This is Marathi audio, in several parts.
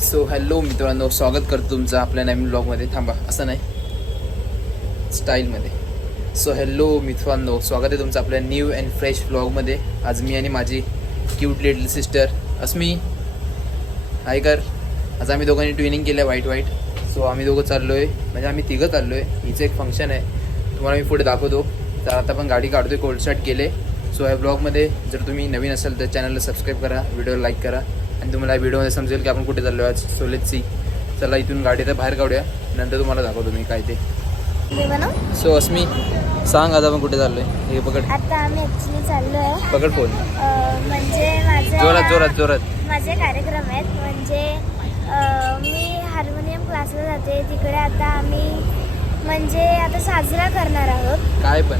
सो हॅलो मित्रांनो, स्वागत करतो तुमचं आपल्या नवीन ब्लॉगमध्ये. थांबा, असं नाही, स्टाईलमध्ये. सो हॅलो मित्रांनो, स्वागत आहे तुमचं आपल्या न्यू अँड फ्रेश ब्लॉगमध्ये. आज मी आणि माझी क्यूट लिटल सिस्टर अस्मी हाय कर. आज आम्ही दोघांनी ट्विनिंग केलं आहे व्हाईट. सो आम्ही दोघं चाललो आहे, म्हणजे आम्ही तिघं चाललो आहे. हिचं एक फंक्शन आहे, तुम्हाला मी पुढे दाखवतो. तर आता पण गाडी काढतोय, कोल्ड स्टार्ट केले. सो या ब्लॉगमध्ये जर तुम्ही नवीन असाल तर चॅनलला सबस्क्राईब करा, व्हिडिओला लाईक करा आणि तुम्हाला व्हिडिओमध्ये समजेल की आपण कुठे चाललो आहे आज. So let's see. चला इथून गाडी तर बाहेर काढूया, नंतर तुम्हाला दाखवतो मी काय ते. सो अस्मी सांग, आज आपण कुठे चाललो आहे? हे पकड. आता आम्ही ॲक्च्युली चाललो आहे, पकड फोन. म्हणजे माझे जोरात माझे कार्यक्रम आहेत. म्हणजे मी हार्मोनियम क्लासला जाते तिकडे. आता आम्ही म्हणजे आता साजरा करणार आहोत.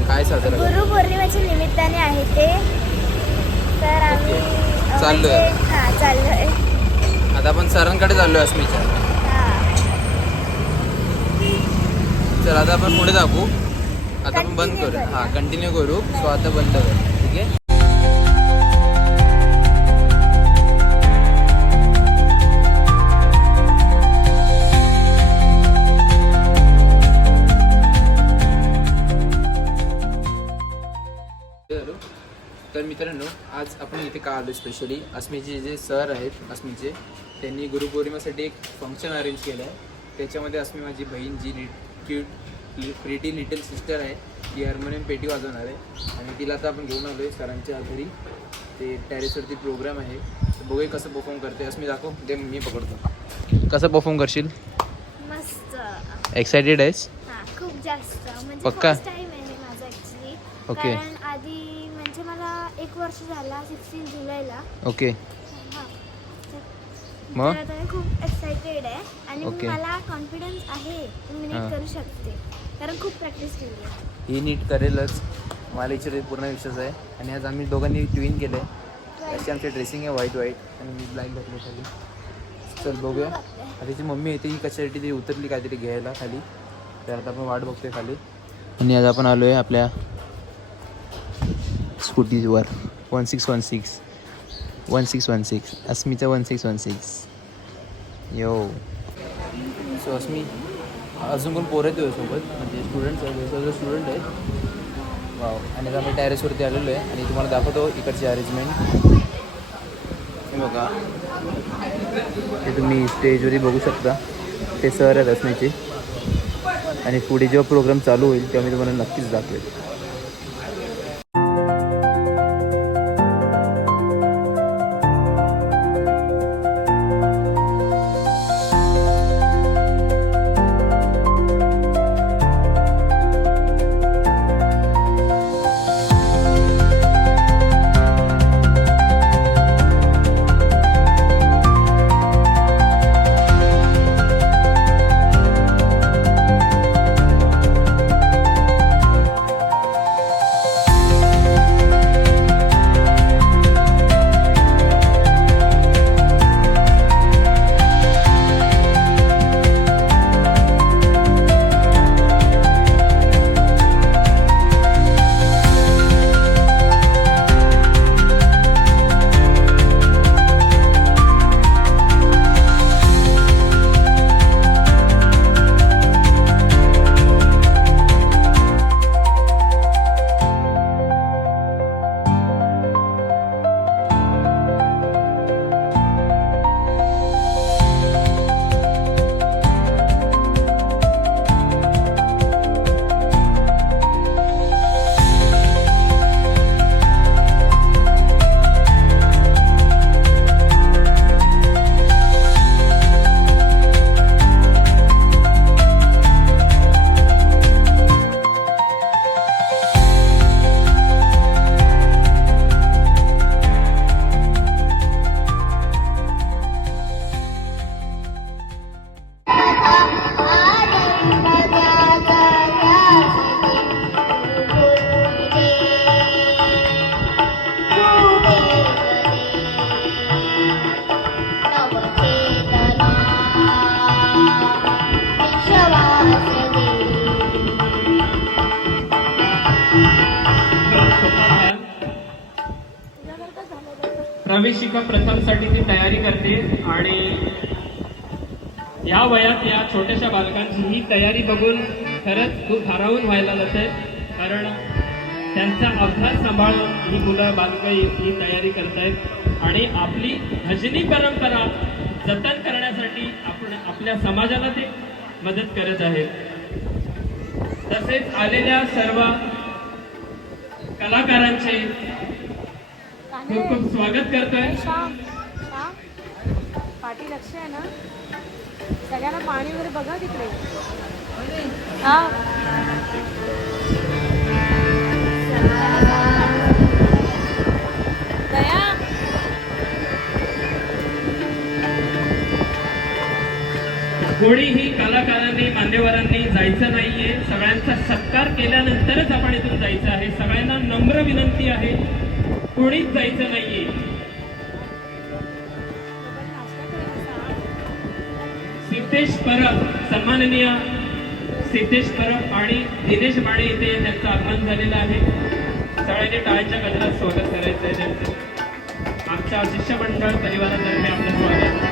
काय साजरा? गुरुपौर्णिमेच्या निमित्ताने आहे ते. तर आम्ही चाललोय. हां चाललोय. आता आपण सरांकडे चाललोय अस्मीच्या. हां चल आता आपण पुढे दाखवू. आता आपण बंद करू. हां कंटिन्यू करू. सो आता बंद करू, ठीक आहे. तर मित्रांनो, आज आपण इथे का आलो स्पेशली, अस्मीचे जे सर आहेत अस्मीचे, त्यांनी गुरुपौर्णिमेसाठी एक फंक्शन अरेंज केलं आहे. त्याच्यामध्ये अस्मी माझी बहीण जी क्यूट प्रिटी लिटल सिस्टर आहे, ती हार्मोनियम पेटी वाजवणार आहे. आणि तिला आता आपण घेऊन आलो आहे सरांच्या घरी. ते टेरेसवरती प्रोग्राम आहे, तर बघूया कसं परफॉर्म करते. अस्मी दाखव, ते मी पकडतो. कसं परफॉर्म करशील? मस्त. एक्सायटेड आहेस? हां खूप जास्त. म्हणजे पक्का? फर्स्ट टाइम आहे माझा ॲक्च्युली. ओके. कारण आधी म्हणजे मला 1 वर्ष झाला 16 जुलैला. ओके. हां मग? तर आता मी खूप एक्सायटेड आहे आणि ओके. मला कॉन्फिडन्स आहे की मी हां. नीट करू शकते, कारण खूप प्रॅक्टिस केली आहे. ही नीट करेलच, मला याच्यावर पूर्ण विश्वास आहे. आणि आज आम्ही दोघांनी ट्विन केलं आहे. अशी आमची ड्रेसिंग आहे व्हाईट आणि मी ब्लॅक घातली खाली. चल बघूया. आता तिची मम्मी येते, ही कशासाठी ती उतरली काहीतरी घ्यायला खाली. तर आता आपण वाट बघतोय खाली. आणि आज आपण आलो आहे आपल्या स्कूटीवर 1616 अस्मीचा 1616. यो. सो अस्मी, अजून पण पोरं आहेत सोबत, म्हणजे स्टुडंट्स आहेत, सगळे स्टुडंट आहेत. वाव. आणि आता आम्ही टेरेसवरती आलेलो आहे आणि तुम्हाला दाखवतो इकडची अरेंजमेंट. हे बघा, ते तुम्ही स्टेजवरती बघू शकता. ते सर आहेत अस्मीचे. आणि पुढे जेव्हा प्रोग्राम चालू होईल तेव्हा मी तुम्हाला नक्कीच दाखवेल. प्रवेशिका प्रथमसाठी ती तयारी करते आणि या वयात या छोट्याशा बालकांची ही तयारी बघून खरंच खूप भारावून व्हायला जाते, कारण त्यांचा अभ्यास सांभाळून ही मुलं बालकं ही तयारी करतायत आणि आपली भजनी परंपरा जतन करण्यासाठी आपण आपल्या समाजाला ते मदत करत आहेत. तसेच आलेल्या सर्व कलाकारांचे खूप खूप स्वागत करतोय. पाठी लक्ष आहे ना, सगळ्यांना पाणी वगैरे बघा तिकडे. हा दया कोणीही कलाकारांनी मान्यवरांनी जायचं नाहीये. सगळ्यांचा सत्कार केल्यानंतरच आपण इथून जायचं आहे. सगळ्यांना नम्र विनंती आहे, कोणीच जायचं नाहीये. सिद्धेश परब, सन्माननीय सिद्धेश परब आणि दिनेश माने इथे त्यांचं आगमन झालेलं आहे. सगळ्यांनी टाळ्यांच्या गजरात स्वागत करायचं आहे त्यांचं. आमच्या शिष्यमंडळ परिवारातर्फे आपलं स्वागत.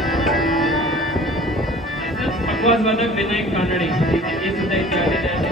तसंच पकवाजवादक विनायक कानडे हे सुद्धा इथे आलेले आहेत.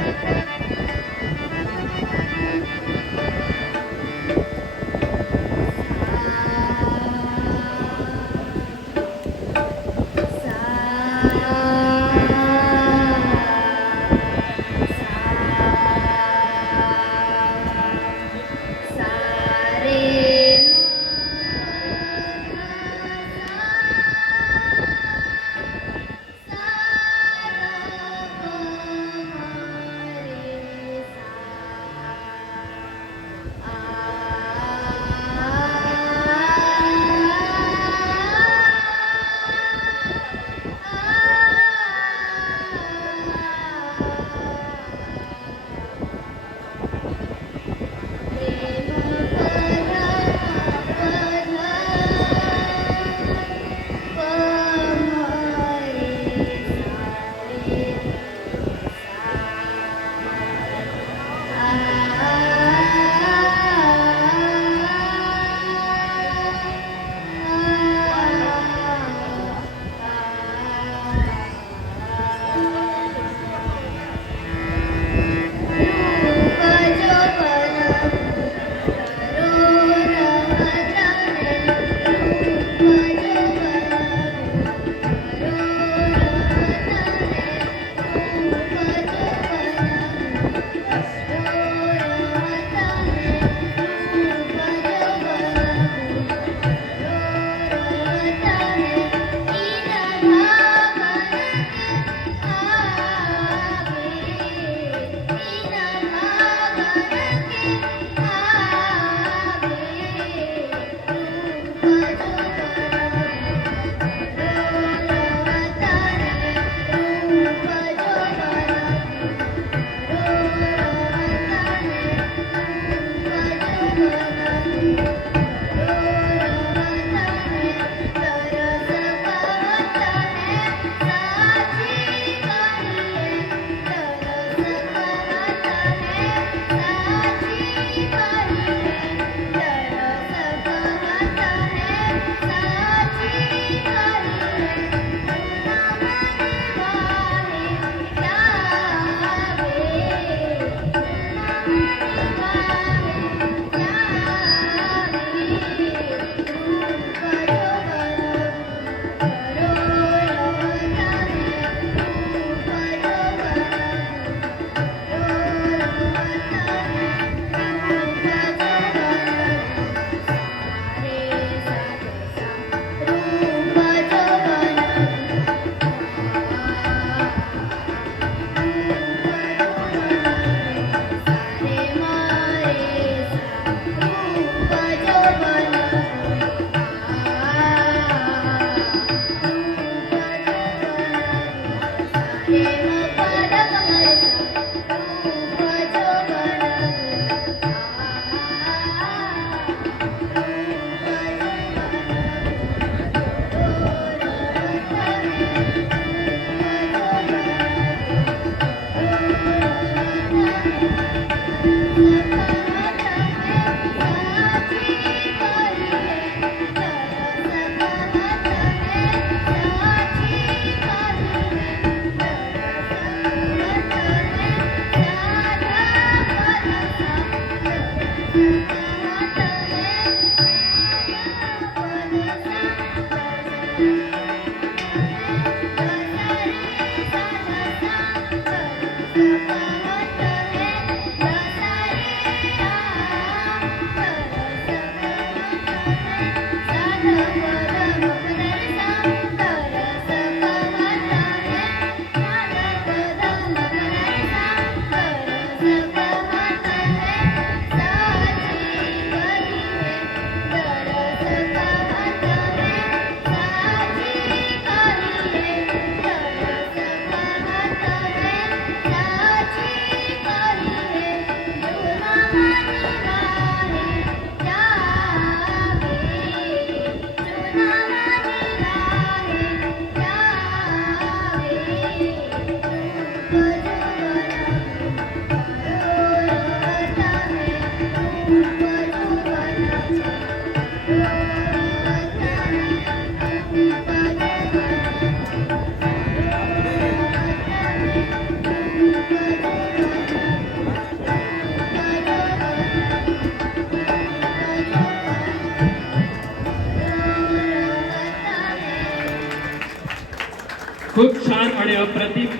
खूप छान आणि अप्रतिम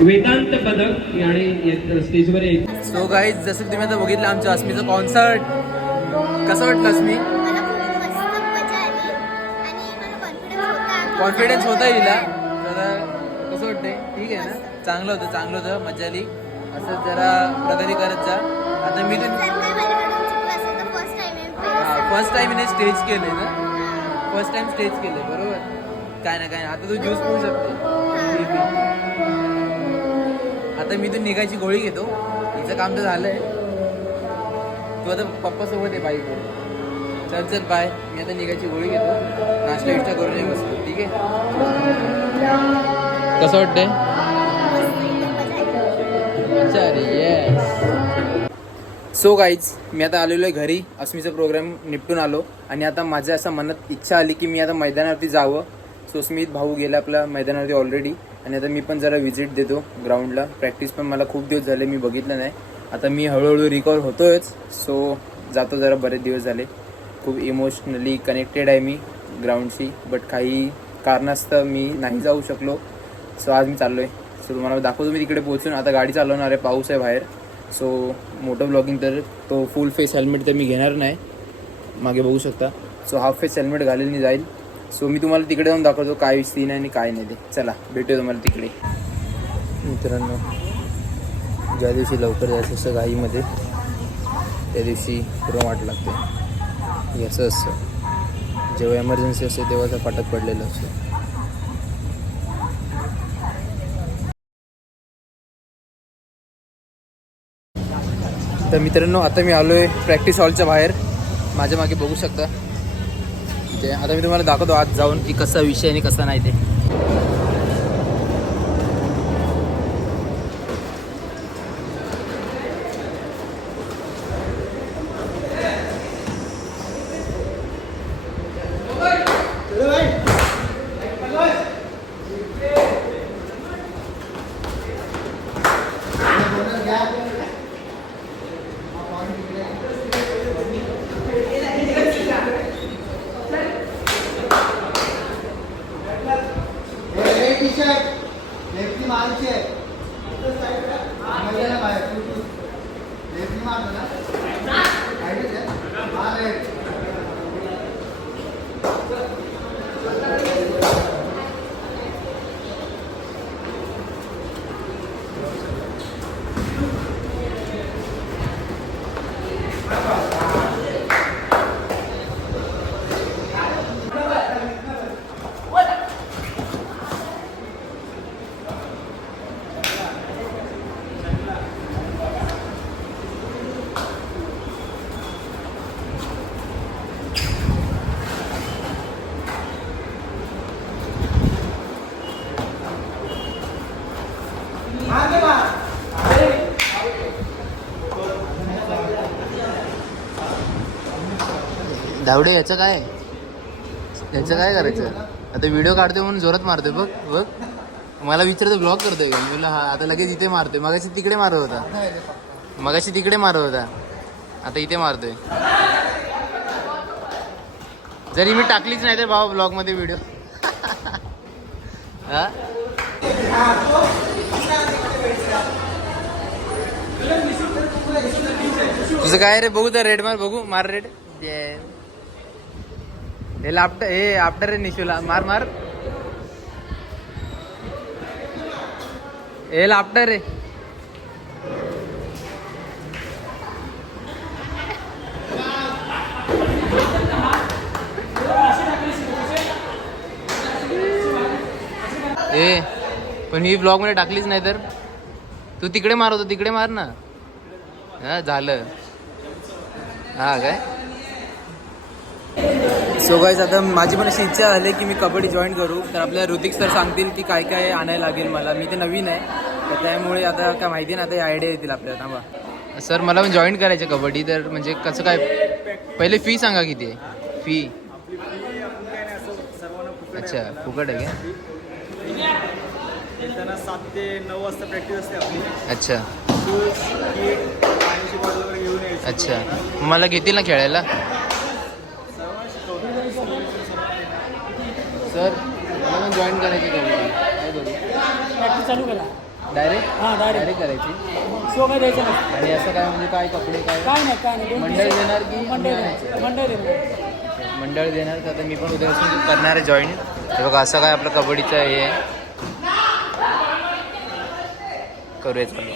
वेदांत पदक आणि स्टेजवर एक सो गाईज जसं की तुम्ही आता बघितलं आमच्या अस्मीचं कॉन्सर्ट कसं वाटलं अस्मी? मला खूप मस्त मजा आली आणि मला कॉन्फिडन्स होता. कॉन्फिडन्स होता हिला तर कसं वाटतंय? ठीक आहे ना, चांगलं होतं, मजा आली. असं जरा प्रगती करत जा. आता मी जर काय माझ्याकडून चुकलं असेल तर फर्स्ट टाइम आहे. फर्स्ट टाइम हिने स्टेज केले ना, फर्स्ट टाइम स्टेज केले बरोबर. काय ना आता तू ज्यूस पिऊ शकते. आता मी तू निघायची गोळी घेतो, हिचं काम तर झालंय. तू आता पप्पा सोबत आहे बाईकवर. चल बाय, मी आता निघायची गोळी घेतो. नाश्ता विष्टा करून ये बसतो, ठीक आहे? कसं वाटतंय? सो गाईज मी आता आलेलो आहे घरी. अस्मीचा प्रोग्राम निपटून आलो आणि आता माझ्या असं मनात इच्छा आली की मी आता मैदानावरती जावं. सो स्मित भाऊ गेला आपला मैदानावरती ऑलरेडी आणि आता मी पण जरा व्हिजिट देतो ग्राउंडला. प्रॅक्टिस पण मला खूप दिवस झाले मी बघितलं नाही. आता मी हळूहळू रिकवर होतोयच. सो जातो, जरा बरेच दिवस झाले. खूप इमोशनली कनेक्टेड आहे मी ग्राउंडशी, बट काही कारणास्तव मी नाही जाऊ शकलो. सो आज मी चाललो आहे. सो तुम्हाला दाखवतो मी तिकडे पोहोचून. आता गाडी चालवणार आहे, पाऊस आहे बाहेर. सो मोटर ब्लॉगिंग तर तो फुल फेस हेल्मेट तर मी घेणार नाही, मागे बघू शकता. सो हाफ फेस हेल्मेट घालेल जाईल. सो मी तुम्हाला तिकडे जाऊन दाखवतो काय सीन आहे आणि काय नाही ते. चला भेटूया तुम्हाला तिकडे. मित्रांनो, ज्या दिवशी लवकर जायचं असतं घाईमध्ये त्या दिवशी पूर्ण वाट लागते. असं असतं, जेव्हा एमर्जन्सी असते तेव्हाचा फाटक पडलेलं असतं. तर मित्रांनो, आता मी आलो आहे प्रॅक्टिस हॉलच्या बाहेर. माझ्या मागे बघू शकता. ते आता मी तुम्हाला दाखवतो आज जाऊन की कसा विषय आणि कसा नाही ते. धावडे याचं काय करायचं? आता व्हिडिओ काढतोय म्हणून जोरात मारतोय. बघ मला विचारतो ब्लॉग करतोय का? मी बोलला हा. आता लगेच इथे मारतोय. मगाशी तिकडे मारत होता, आता इथे मारतोय. जरी मी टाकलीच नाही तर बाबा ब्लॉग मध्ये व्हिडिओ. हा तुझं काय रे? बघू तर रेड मार रेड. हे आफ्टर रे निशूला मार. हे आफ्टर रे. पण ही ब्लॉग मध्ये टाकलीच नाही तर. तू तिकडे मार ना. हा झालं. हा काय सो गाईज आता माझी पण अशी इच्छा झाली की मी कबड्डी जॉईन करू. तर आपल्या ऋतिक सर सांगतील की काय काय आणायला लागेल मला. मी ते नवीन आहे तर त्यामुळे आता काय माहिती ना, आता आयडिया येतील आपल्याला. थांबा सर, मला पण जॉईन करायचं कबड्डी. तर म्हणजे कसं काय, पहिले फी सांगा किती आहे फी. अच्छा फुकट आहे का? त्यांना 7 ते 9 वाजता प्रॅक्टिस असते आपली. अच्छा शूज, किट, पाण्याची बॉटल वगैरे घेऊन यायची. अच्छा, मला घेतील ना खेळायला सर? मला पण जॉईन करायची कबड्डी, काय करू? प्रॅक्टिस चालू केला डायरेक्ट हां डायरेक्ट डायरेक्ट करायची. शो काय द्यायचं नाही. आणि असं काय म्हणजे काय कपडे काय काय नाही काय नाही मंडळ देणार की मंडळ आणायचं? मंडळ देणार. मंडळ देणार. तर आता मी पण उद्यापासून करणार आहे जॉईन. हे बघा असं काय आपलं कबड्डीचं हे आहे. करूया चालू.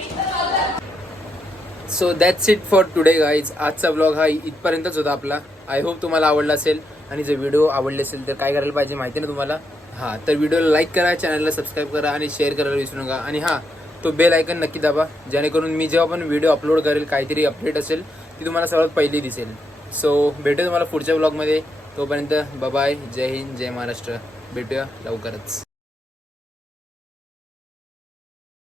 So that's it for today guys. आजचा ब्लॉग हा इथपर्यंतच होता आपला. आय होप तुम्हाला आवडला असेल. आणि जर व्हिडिओ आवडले असेल तर काय करायला पाहिजे माहिती ना तुम्हाला. हां, तर व्हिडिओला लाईक करा, चॅनलला सबस्क्राईब करा आणि शेअर करायला विसरू नका. आणि हां, तो बेल आयकन नक्की दाबा, जेणेकरून मी जेव्हा पण व्हिडिओ अपलोड करेल काहीतरी अपडेट असेल ती तुम्हाला सर्वात पहिली दिसेल. सो भेटूया तुम्हाला पुढच्या ब्लॉगमध्ये. तोपर्यंत बाय, जय हिंद, जय महाराष्ट्र. भेटूया लवकरच.